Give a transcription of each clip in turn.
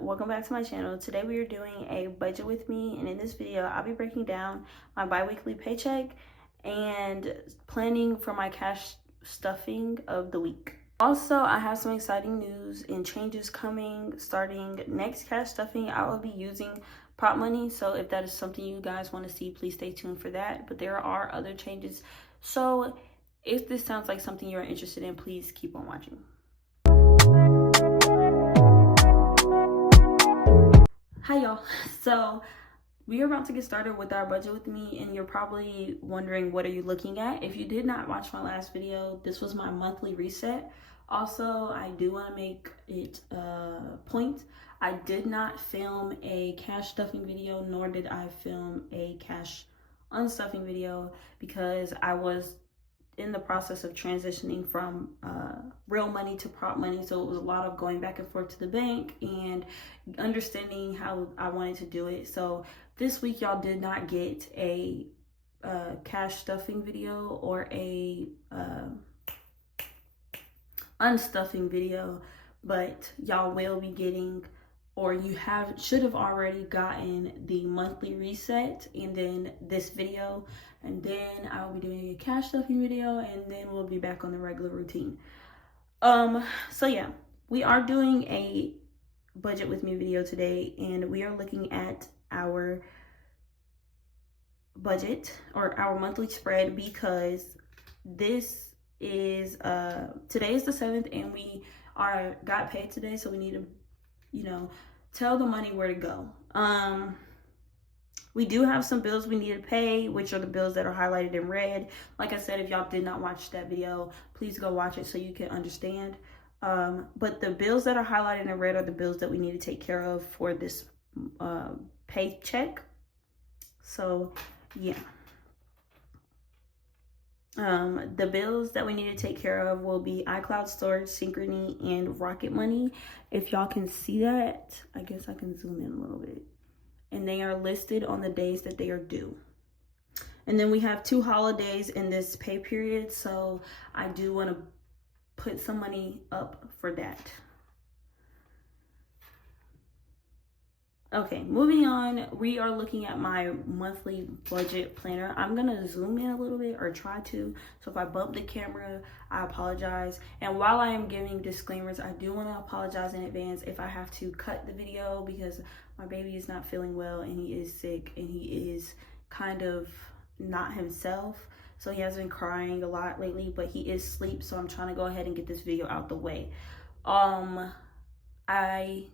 welcome back to my channel. Today we are doing a budget with me, and in this video I'll be breaking down my bi-weekly paycheck and planning for my cash stuffing of the week. Also, I have some exciting news and changes coming. Starting next cash stuffing, I will be using prop money, so if that is something you guys want to see, please stay tuned for that. But there are other changes, so if this sounds like something you're interested in, please keep on watching. Hi y'all. So we are about to get started with our budget with me, and you're probably wondering, what are you looking at? If you did not watch my last video, this was my monthly reset. Also, I do want to make it a point, I did not film a cash stuffing video, nor did I film a cash unstuffing video, because I was in the process of transitioning from real money to prop money, so it was a lot of going back and forth to the bank and understanding how I wanted to do it. So this week y'all did not get a cash stuffing video or a unstuffing video, but y'all will be getting, or you should have already gotten, the monthly reset and then this video, and then I will be doing a cash stuffing video, and then we'll be back on the regular routine. So yeah, we are doing a budget with me video today, and we are looking at our budget or our monthly spread, because this is today is the 7th, and we got paid today, so we need to tell the money where to go. We do have some bills we need to pay, which are the bills that are highlighted in red. Like I said, if y'all did not watch that video, please go watch it so you can understand. But the bills that are highlighted in red are the bills that we need to take care of for this paycheck. So yeah. The bills that we need to take care of will be iCloud storage, Synchrony, and Rocket Money. If y'all can see that, I guess I can zoom in a little bit. And they are listed on the days that they are due. And then we have 2 holidays in this pay period, so I do want to put some money up for that. Okay, moving on, we are looking at my monthly budget planner. I'm gonna zoom in a little bit, or try to, so if I bump the camera, I apologize. And while I am giving disclaimers, I do want to apologize in advance if I have to cut the video, because my baby is not feeling well, and he is sick, and he is kind of not himself. So he has been crying a lot lately, but he is asleep, so I'm trying to go ahead and get this video out the way. I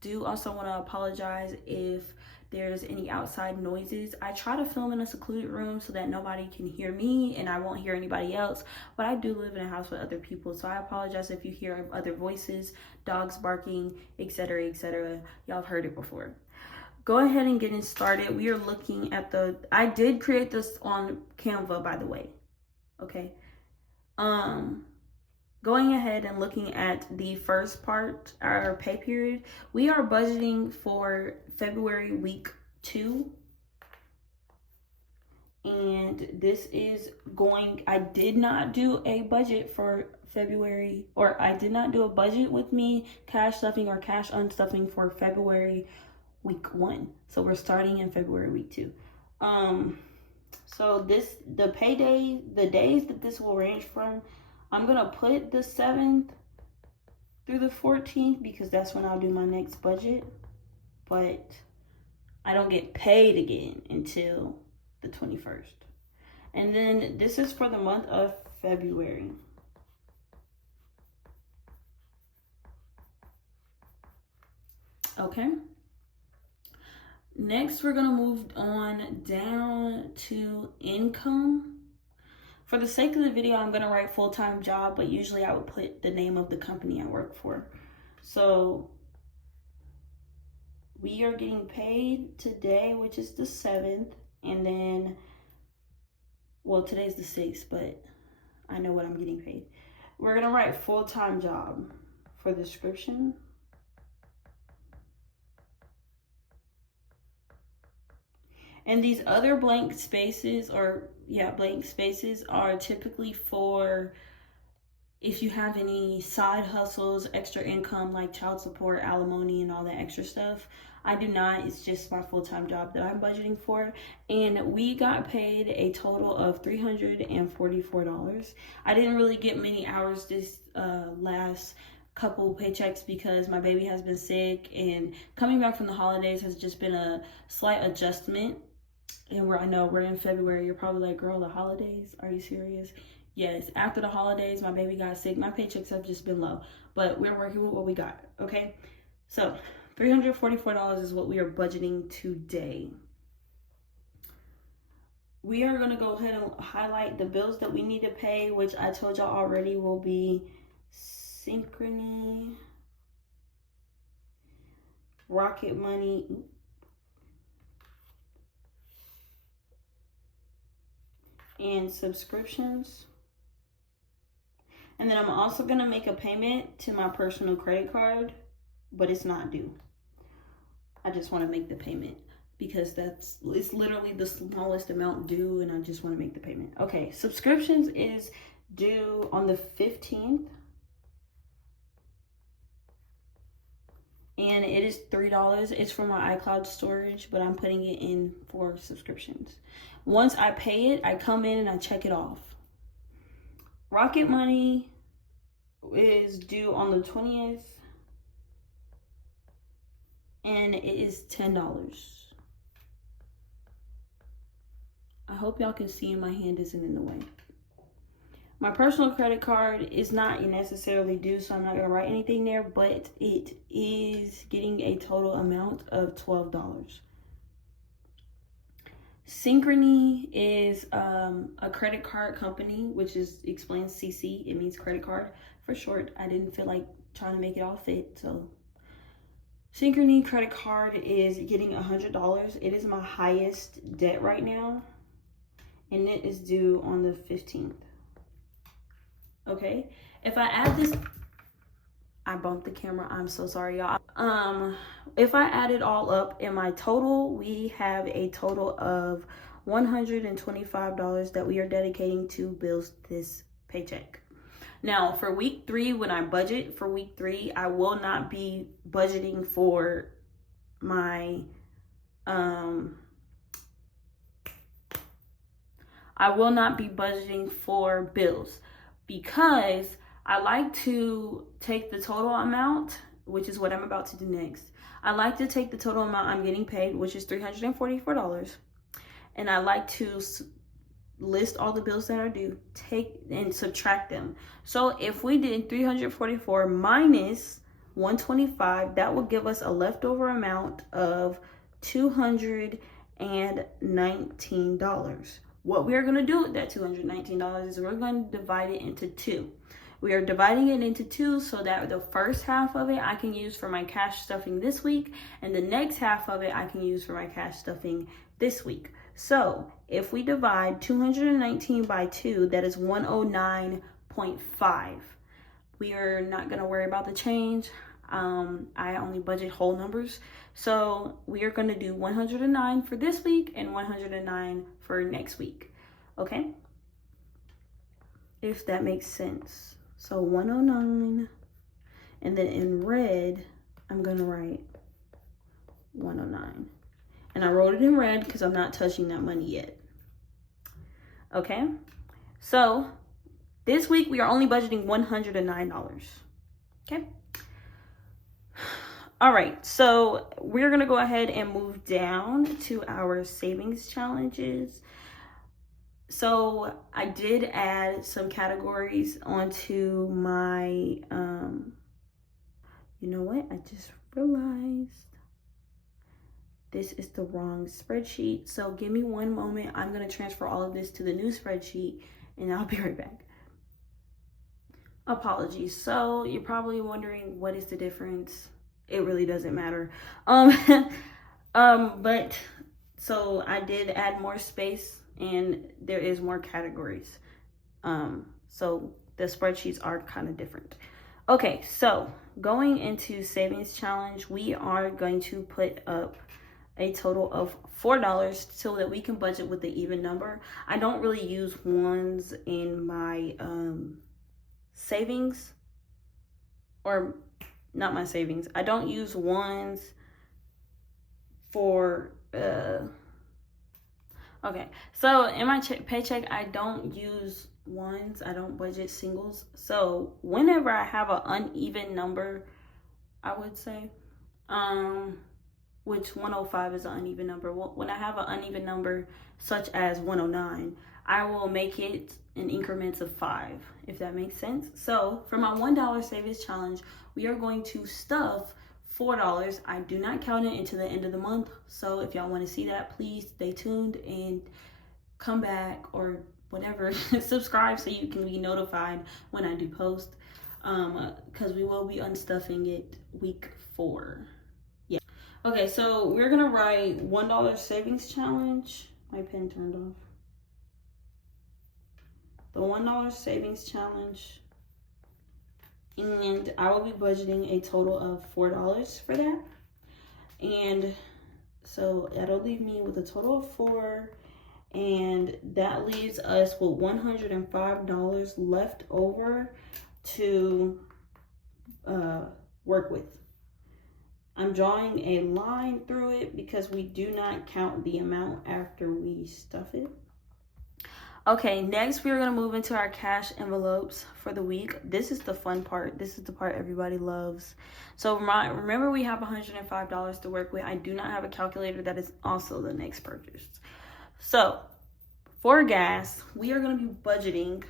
do also want to apologize if there's any outside noises. I try to film in a secluded room so that nobody can hear me and I won't hear anybody else, but I do live in a house with other people, so I apologize if you hear other voices, dogs barking, etc., etc. Y'all have heard it before. Go ahead and get started. We are looking at I did create this on Canva, by the way. Okay. Going ahead and looking at the first part, our pay period, we are budgeting for February week 2. And this is I did not do a budget for February, or I did not do a budget with me, cash stuffing or cash unstuffing, for February week 1. So we're starting in February week 2. So the payday, the days that this will range from, I'm gonna put the 7th through the 14th because that's when I'll do my next budget, but I don't get paid again until the 21st. And then this is for the month of February. Okay. Next, we're gonna move on down to income. For the sake of the video, I'm gonna write full-time job, but usually I would put the name of the company I work for. So we are getting paid today, which is the 7th, and then, well, today's the 6th, but I know what I'm getting paid. We're gonna write full-time job for the description. And these other blank spaces are typically for if you have any side hustles, extra income like child support, alimony, and all that extra stuff. I do not. It's just my full-time job that I'm budgeting for. And we got paid a total of $344. I didn't really get many hours this last couple paychecks because my baby has been sick, and coming back from the holidays has just been a slight adjustment. And I know we're in February. You're probably like, girl, the holidays? Are you serious? Yes, after the holidays, my baby got sick. My paychecks have just been low, but we're working with what we got, okay? So $344 is what we are budgeting today. We are going to go ahead and highlight the bills that we need to pay, which I told y'all already will be Synchrony, Rocket Money, and subscriptions. And then I'm also going to make a payment to my personal credit card, but it's not due. I just want to make the payment because it's literally the smallest amount due, and I just want to make the payment. Okay, subscriptions is due on the 15th. And it is $3. It's for my iCloud storage, but I'm putting it in for subscriptions. Once I pay it, I come in and I check it off. Rocket Money is due on the 20th, and it is $10. I hope y'all can see my hand isn't in the way. My personal credit card is not necessarily due, so I'm not going to write anything there, but it is getting a total amount of $12. Synchrony is a credit card company, which explains CC. It means credit card for short. I didn't feel like trying to make it all fit, so Synchrony credit card is getting $100. It is my highest debt right now, and it is due on the 15th. Okay, if I add this, I bumped the camera, I'm so sorry, y'all. If I add it all up in my total, we have a total of $125 that we are dedicating to bills this paycheck. Now, for week 3, when I budget for week 3, I will not be budgeting for my, I will not be budgeting for bills because I like to take the total amount, which is what I'm about to do next. I like to take the total amount I'm getting paid, which is $344, and I like to list all the bills that are due, take and subtract them. So if we did 344 minus 125, that will give us a leftover amount of $219. What we are going to do with that $219 is we're going to divide it into 2. We are dividing it into 2 so that the first half of it I can use for my cash stuffing this week, and the next half of it I can use for my cash stuffing this week. So if we divide 219 by 2, that is 109.5. We are not going to worry about the change. I only budget whole numbers. So we are going to do 109 for this week and 109 for next week. Okay? If that makes sense. So 109, and then in red, I'm going to write 109. And I wrote it in red because I'm not touching that money yet. Okay? So this week we are only budgeting $109. Okay? All right, so we're going to go ahead and move down to our savings challenges. So I did add some categories onto my, you know what? I just realized this is the wrong spreadsheet. So give me one moment. I'm going to transfer all of this to the new spreadsheet and I'll be right back. Apologies. So you're probably wondering, what is the difference? It really doesn't matter. But so I did add more space and there is more categories. So the spreadsheets are kind of different. Okay, so going into savings challenge, we are going to put up a total of $4 so that we can budget with the even number. I don't really use ones in my savings, or not my savings. I don't use ones for okay, so in my paycheck, I don't use ones. I don't budget singles. So whenever I have an uneven number, I would say, which 105 is an uneven number. When I have an uneven number, such as 109, I will make it in increments of 5, if that makes sense. So for my $1 savings challenge, we are going to stuff $4. I do not count it until the end of the month. So if y'all want to see that, please stay tuned and come back or whatever, subscribe so you can be notified when I do post. Because we will be unstuffing it week 4. Yeah. Okay, so we're gonna write $1 savings challenge. My pen turned off. The $1 savings challenge. And I will be budgeting a total of $4 for that. And so that'll leave me with a total of 4. And that leaves us with $105 left over to work with. I'm drawing a line through it because we do not count the amount after we stuff it. Okay, next we're gonna move into our cash envelopes for the week. This is the fun part. This is the part everybody loves. So remember we have $105 to work with. I do not have a calculator. That is also the next purchase. So for gas, we are gonna be budgeting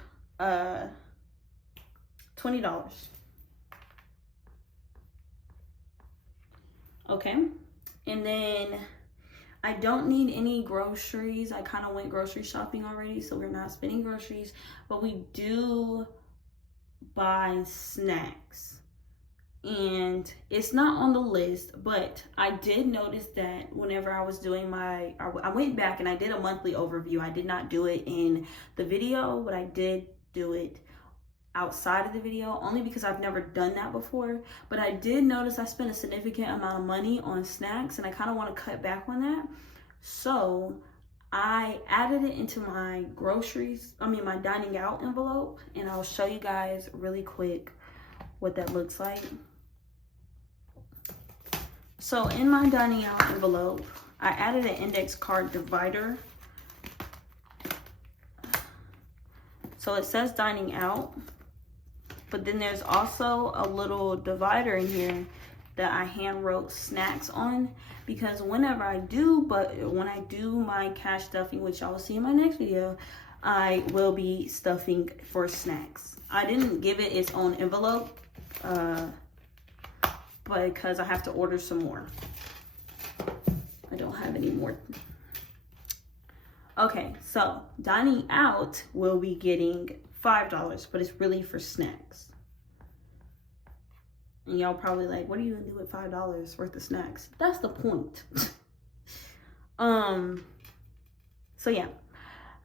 $20. Okay, and then I don't need any groceries. I kind of went grocery shopping already, so we're not spending groceries, but we do buy snacks. And it's not on the list, but I did notice that whenever I was doing I went back and I did a monthly overview. I did not do it in the video, but I did do it outside of the video, only because I've never done that before. But I did notice I spent a significant amount of money on snacks, and I kind of want to cut back on that. So I added it into my my dining out envelope, and I'll show you guys really quick what that looks like. So in my dining out envelope, I added an index card divider. So it says dining out, but then there's also a little divider in here that I hand wrote snacks on, because whenever I do, when I do my cash stuffing, which y'all will see in my next video, I will be stuffing for snacks. I didn't give it its own envelope, because I have to order some more. I don't have any more. Okay, so dining out will be getting $5, but it's really for snacks. And y'all probably like, what are you gonna do with $5 worth of snacks? That's the point. So yeah,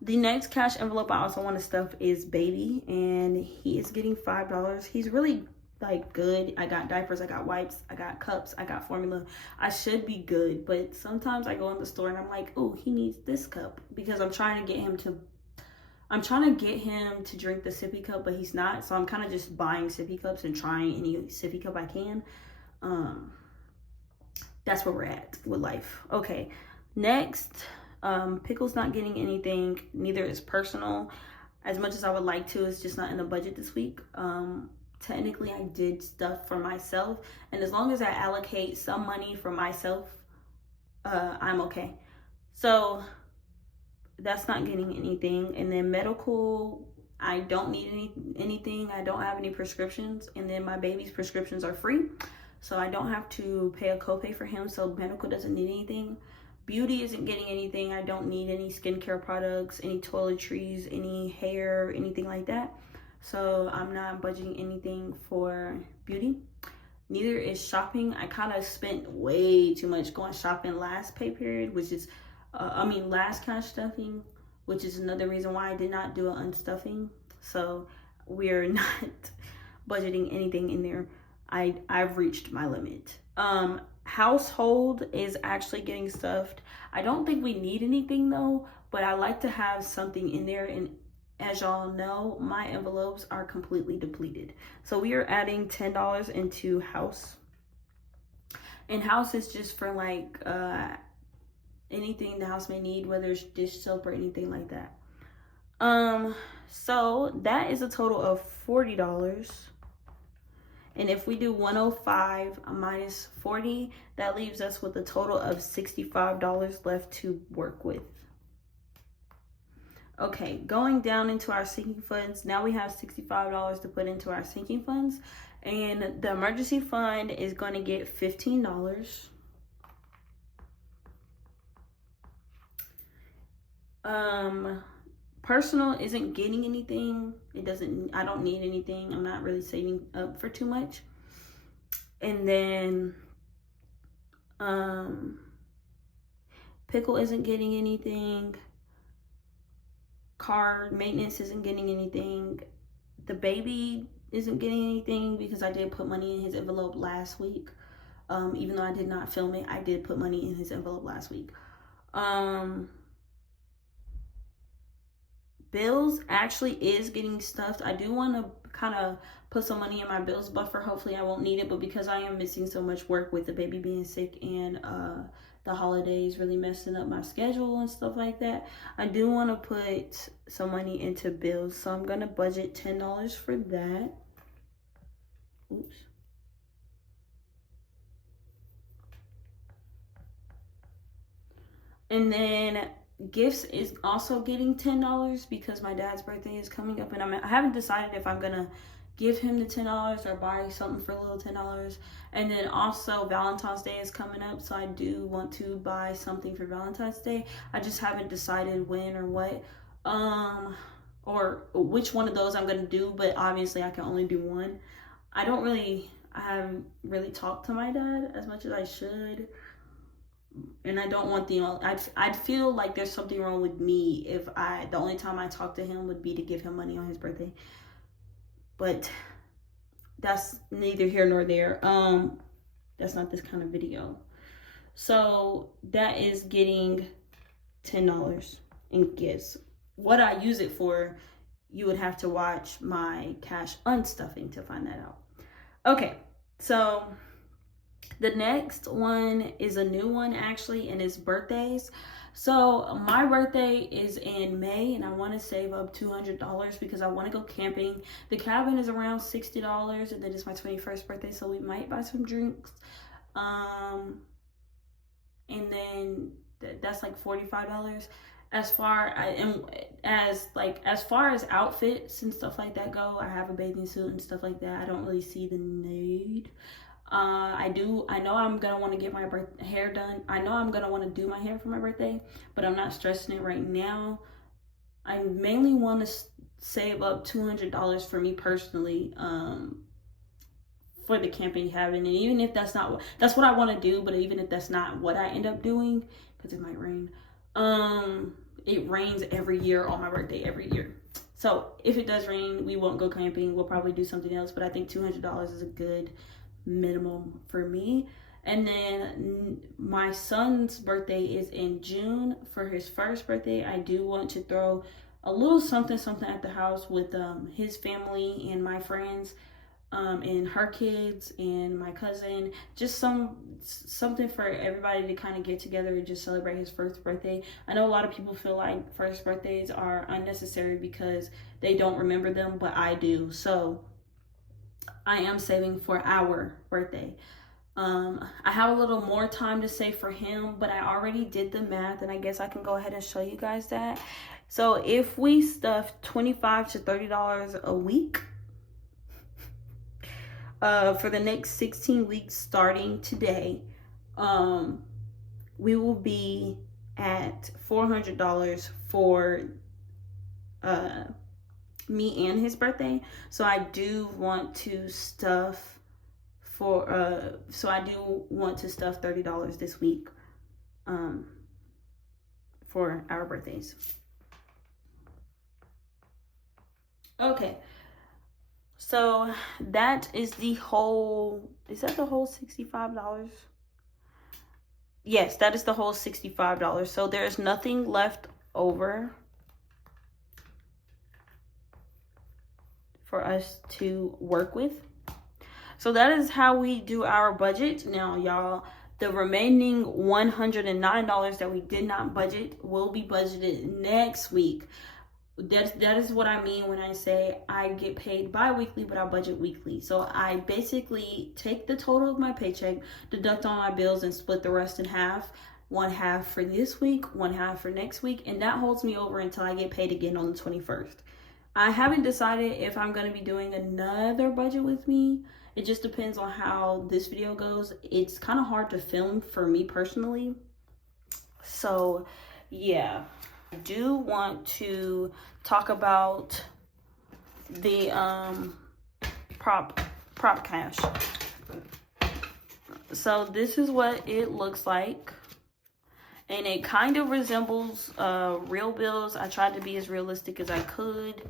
the next cash envelope I also want to stuff is baby, and he is getting $5. He's really like good. I got diapers, I got wipes, I got cups, I got formula. I should be good, but sometimes I go in the store and I'm like, oh, he needs this cup, because I'm trying to get him to drink the sippy cup, but he's not. So I'm kind of just buying sippy cups and trying any sippy cup I can. That's where we're at with life. Okay, next, Pickle's not getting anything. Neither is Personal. As much as I would like to, it's just not in the budget this week. Technically I did stuff for myself, and as long as I allocate some money for myself, I'm okay. So that's not getting anything. And then medical, I don't need anything. I don't have any prescriptions, and then my baby's prescriptions are free, so I don't have to pay a copay for him, so medical doesn't need anything. Beauty isn't getting anything. I don't need any skincare products, any toiletries, any hair, anything like that. So I'm not budgeting anything for beauty. Neither is shopping. I kind of spent way too much going shopping last pay period, which is, last cash stuffing, which is another reason why I did not do an unstuffing. So we're not budgeting anything in there. I've reached my limit. Household is actually getting stuffed. I don't think we need anything though, but I like to have something in there, and as y'all know, my envelopes are completely depleted. So we are adding $10 into house. And house is just for like anything the house may need, whether it's dish soap or anything like that. So that is a total of $40. And if we do 105 minus 40, that leaves us with a total of $65 left to work with. Okay, going down into our sinking funds, now we have $65 to put into our sinking funds, and the emergency fund is going to get $15. Personal isn't getting anything. I don't need anything. I'm not really saving up for too much. And then pickle isn't getting anything. Car maintenance isn't getting anything. The baby isn't getting anything because I did put money in his envelope last week. Even though I did not film it, I did put money in his envelope last week. Bills actually is getting stuffed. I do want to kind of put some money in my bills buffer. Hopefully I won't need it, but because I am missing so much work with the baby being sick and the holidays really messing up my schedule and stuff like that, I do want to put some money into bills. So I'm going to budget $10 for that. Oops. And then gifts is also getting $10 because my dad's birthday is coming up, and I haven't decided if I'm gonna give him the $10 or buy something for a little $10. And then also Valentine's Day is coming up, so I do want to buy something for Valentine's Day. I just haven't decided when or what, or which one of those I'm gonna do, but obviously I can only do one. I haven't really talked to my dad as much as I should. And I don't want I'd feel like there's something wrong with me if the only time I talk to him would be to give him money on his birthday. But that's neither here nor there. That's not this kind of video. So that is getting $10 in gifts. What I use it for, you would have to watch my cash unstuffing to find that out. Okay, so the next one is a new one actually, and it's birthdays. So my birthday is in May, and I want to save up $200 because I want to go camping. The cabin is around $60, and then it's my 21st birthday, so we might buy some drinks. And then that's like $45. As far as outfits and stuff like that go, I have a bathing suit and stuff like that. I don't really see the need. I know I'm gonna want to get my hair done. I know I'm gonna want to do my hair for my birthday, but I'm not stressing it right now. I mainly want to save up $200 for me personally, for the camping cabin. And even if that's what I want to do, but even if that's not what I end up doing, because it might rain, it rains every year on my birthday every year. So if it does rain, we won't go camping. We'll probably do something else, but I think $200 is a good minimum for me. And then my son's birthday is in June. For his first birthday, I do want to throw a little something at the house with his family and my friends, and her kids and my cousin. Just something for everybody to kind of get together and just celebrate his first birthday. I know a lot of people feel like first birthdays are unnecessary because they don't remember them, but I do. So I am saving for our birthday. I have a little more time to save for him, but I already did the math, and I guess I can go ahead and show you guys that. So if we stuff $25 to $30 a week, for the next 16 weeks starting today, we will be at $400 for me and his birthday. So I do want to stuff $30 this week for our birthdays. Okay, so that is the whole $65? Yes, that is the whole $65. So there's nothing left over. for us to work with. So that is how we do our budget. Now, y'all, the remaining $109 that we did not budget will be budgeted next week. That is what I mean when I say I get paid bi-weekly, but I budget weekly. So I basically take the total of my paycheck, deduct all my bills, and split the rest in half. One half for this week, one half for next week, and that holds me over until I get paid again on the 21st. I haven't decided if I'm going to be doing another budget with me. It just depends on how this video goes. It's kind of hard to film for me personally. So, yeah. I do want to talk about the prop cash. So this is what it looks like. And it kind of resembles real bills. I tried to be as realistic as I could.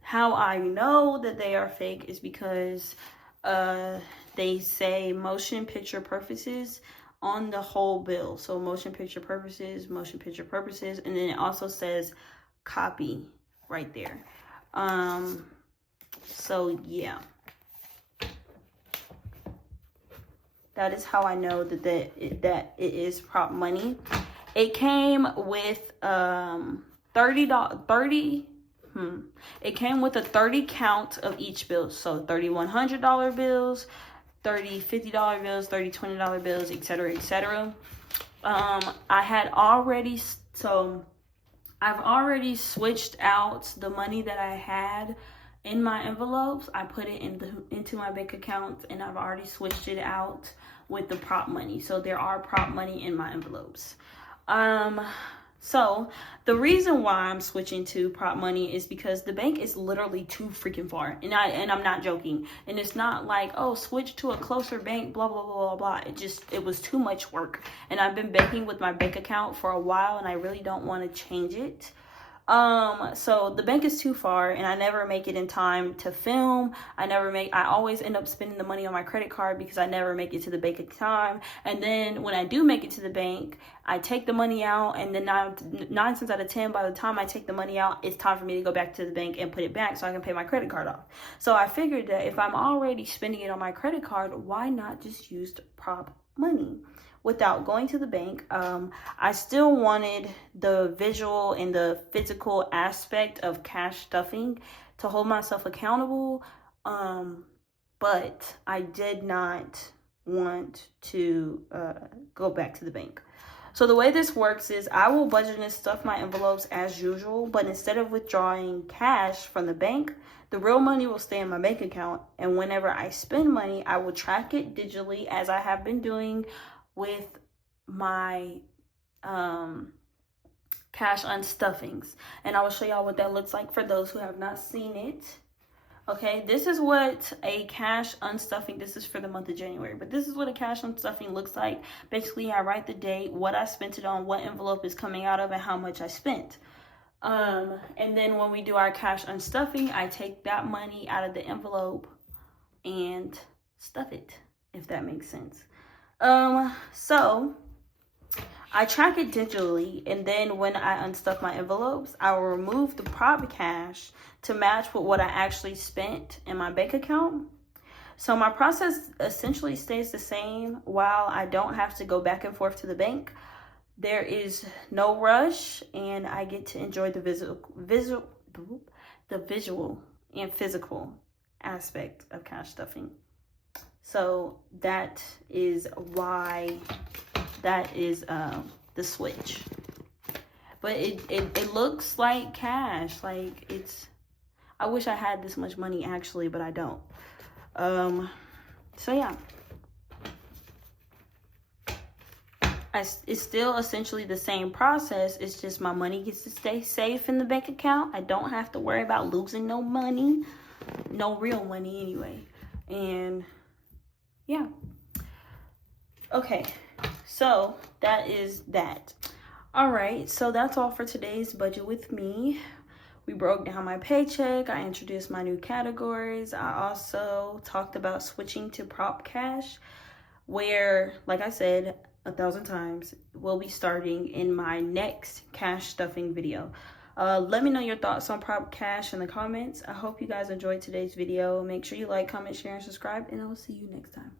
How I know that they are fake is because they say motion picture purposes on the whole bill. So motion picture purposes, and then it also says copy right there. So yeah. That is how I know that it is prop money. It came with it came with a 30 count of each bill. So $3,100 bills, $30 $50 bills, $30 $20 bills, etc., etc. I've already switched out the money that I had in my envelopes. I put it into my bank account, and I've already switched it out with the prop money. So there are prop money in my envelopes. So the reason why I'm switching to prop money is because the bank is literally too freaking far, and I'm not joking. And it's not like, oh, switch to a closer bank, blah blah blah blah blah. It was too much work, and I've been banking with my bank account for a while, and I really don't want to change it. So the bank is too far, and I never make it in time to film. I always end up spending the money on my credit card because I never make it to the bank in time. And then when I do make it to the bank, I take the money out, and then 9 times out of 10, by the time I take the money out, it's time for me to go back to the bank and put it back so I can pay my credit card off. So I figured that if I'm already spending it on my credit card, why not just use prop money without going to the bank? I still wanted the visual and the physical aspect of cash stuffing to hold myself accountable, but I did not want to go back to the bank. So the way this works is I will budget and stuff my envelopes as usual, but instead of withdrawing cash from the bank, the real money will stay in my bank account, and whenever I spend money, I will track it digitally as I have been doing with my cash unstuffings. And I will show y'all what that looks like for those who have not seen it. Okay, this is what a cash unstuffing, this is for the month of January, but this is what a cash unstuffing looks like. Basically, I write the date, what I spent it on, what envelope is coming out of, and how much I spent. And then when we do our cash unstuffing, I take that money out of the envelope and stuff it, if that makes sense. So I track it digitally, and then when I unstuff my envelopes, I will remove the prop cash to match with what I actually spent in my bank account. So my process essentially stays the same while I don't have to go back and forth to the bank. There is no rush, and I get to enjoy the visual and physical aspect of cash stuffing. So that is why that is the switch. But it looks like cash. Like, it's, I wish I had this much money actually, but I don't. So yeah. It's still essentially the same process. It's just my money gets to stay safe in the bank account. I don't have to worry about losing no money. No real money anyway. And yeah. Okay. So that is that. All right. So that's all for today's budget with me. We broke down my paycheck. I introduced my new categories. I also talked about switching to prop cash, where, like I said 1,000 times, we'll be starting in my next cash stuffing video. Let me know your thoughts on prop cash in the comments. I hope you guys enjoyed today's video. Make sure you like, comment, share, and subscribe, and I will see you next time.